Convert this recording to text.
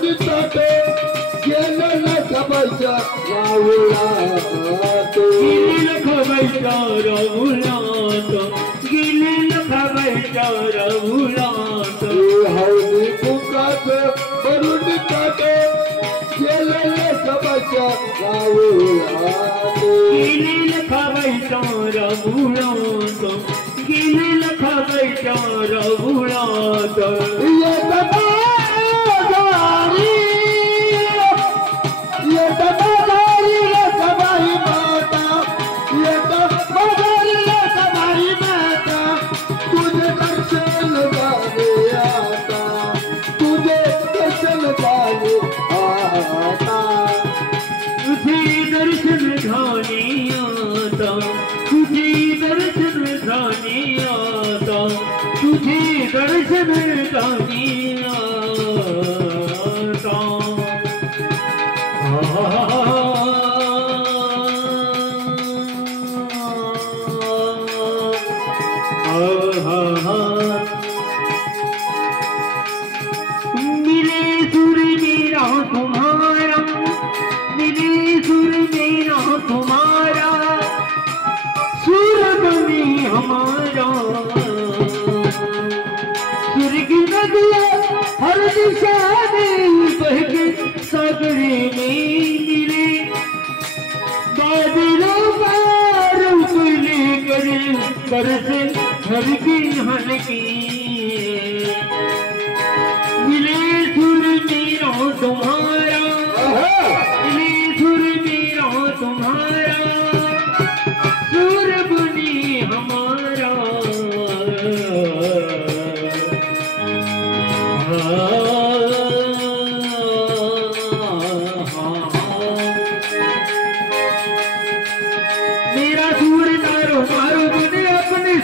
भरून ताटे गेलं लखाबाईच्या राहुलात गेले लखाबाईच्या राहुलात गेले लखाबाईच्या राहुलात हळदी कुंकाचं भरून ताटे गेलं लखाबाईच्या राहुलात गेले लखाबाईच्या राहुलात गेले लखाबाईच्या राहुलात तुझे दर्शन जानी आता मिले सुर मेरा तुम्हारा मिले सुर मेरा तुम्हारा सुर बने हमारा सुर की नदियाँ हर दिशा में बह के सागरे में मिले बादलों पार उगले बरसे हल्की हल्की मिले सुर मेरा तुम्हारा मिले सुर मेरा तुम्हारा